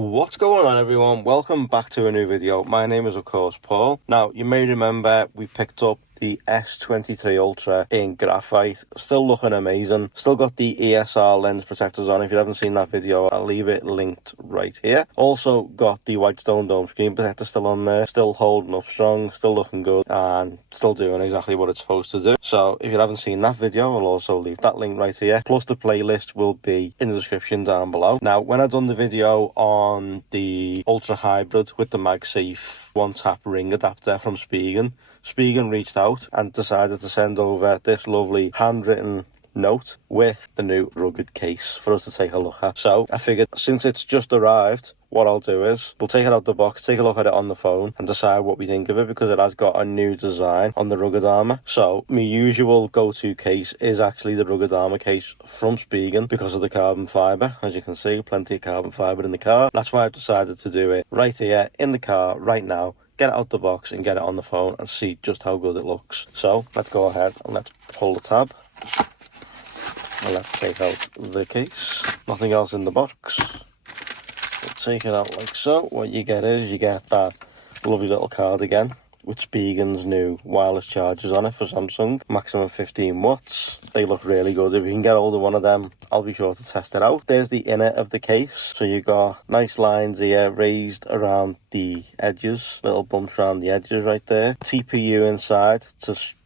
What's going on, everyone? Welcome back to a new video. My name is of course Paul. Now you may remember we picked up the S23 Ultra in graphite. Still looking amazing. Still got the ESR lens protectors on. If you haven't seen that video, I'll leave it linked right here. Also got the Whitestone Dome screen protector still on there. Still holding up strong, still looking good, and still doing exactly what it's supposed to do. So if you haven't seen that video, I'll also leave that link right here. Plus the playlist will be in the description down below. Now, when I done the video on the Ultra Hybrid with the MagSafe one-tap ring adapter from Spigen reached out and decided to send over this lovely handwritten note with the new rugged case for us to take a look at. So I figured, since it's just arrived, what I'll do is we'll take it out the box, take a look at it on the phone and decide what we think of it, because it has got a new design on the Rugged Armor. So my usual go-to case is actually the Rugged Armor case from Spigen because of the carbon fibre. As you can see, plenty of carbon fibre in the car. That's why I've decided to do it right here in the car right now. Get it out the box and get it on the phone and see just how good it looks. So let's go ahead and let's pull the tab. And let's take out the case. Nothing else in the box. We'll take it out like so. What you get is you get that lovely little card again with Spigen's new wireless chargers on it for Samsung. Maximum 15 watts. They look really good. If you can get hold of one of them, I'll be sure to test it out. There's the inner of the case. So you got nice lines here raised around the edges, little bumps around the edges right there. TPU inside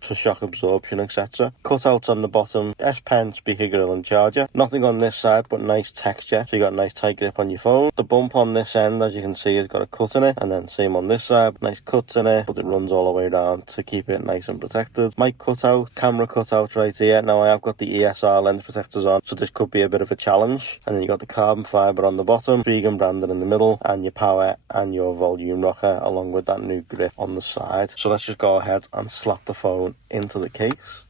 for shock absorption, etc. Cutouts on the bottom, S Pen, speaker grill and charger. Nothing on this side but nice texture, so you got a nice tight grip on your phone. The bump on this end, as you can see, has got a cut in it, and then same on this side, nice cuts in it, but it runs all the way down to keep it nice and protected. Mic cutout, camera cutout right here. Now I have got the ESR lens protectors on, so this could be a bit of a challenge. And then you got the carbon fibre on the bottom, Spigen branded in the middle, and your power and your volume rocker along with that new grip on the side. So let's just go ahead and slap the phone into the case.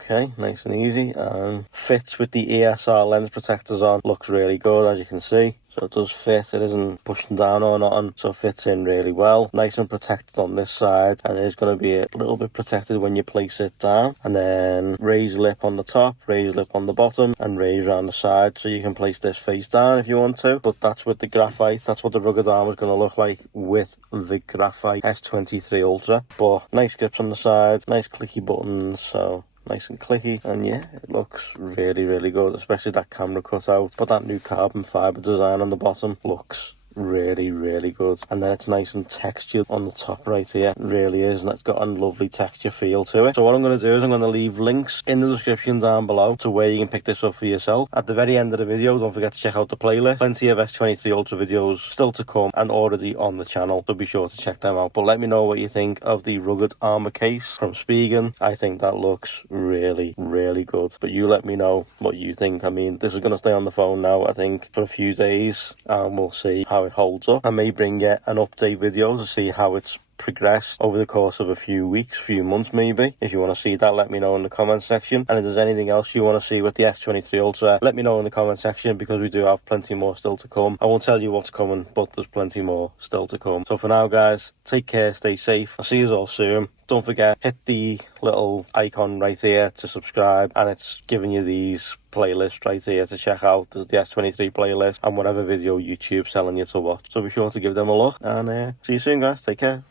Okay, nice and easy, and fits with the ESR lens protectors on. Looks really good, as you can see. So it does fit, it isn't pushing down or nothing, so it fits in really well. Nice and protected on this side, and it is going to be a little bit protected when you place it down. And then raised lip on the top, raised lip on the bottom, and raised around the side, so you can place this face down if you want to. But that's with the graphite, that's what the Rugged Armor is going to look like with the graphite S23 Ultra. But nice grips on the side, nice clicky buttons, so nice and clicky, and yeah, it looks really, really good, especially that camera cutout. But that new carbon fibre design on the bottom looks really, really good. And then it's nice and textured on the top right here. It really is, and it's got a lovely texture feel to it. So what I'm going to do is I'm going to leave links in the description down below to where you can pick this up for yourself. At the very end of the video, don't forget to check out the playlist. Plenty of S23 Ultra videos still to come and already on the channel, so be sure to check them out. But let me know what you think of the Rugged Armor case from Spigen. I think that looks really, really good. But you let me know what you think. I mean, this is going to stay on the phone now, I think, for a few days, and we'll see how it holds up. I may bring you an update video to see how it's progressed over the course of a few weeks, few months maybe. If you want to see that, let me know in the comment section. And if there's anything else you want to see with the S23 Ultra, let me know in the comment section, because we do have plenty more still to come. I won't tell you what's coming, but there's plenty more still to come. So for now, guys, take care, stay safe. I'll see you all soon. Don't forget, hit the little icon right here to subscribe, and it's giving you these playlists right here to check out. There's the S23 playlist and whatever video YouTube's telling you to watch. So be sure to give them a look, and see you soon, guys. Take care.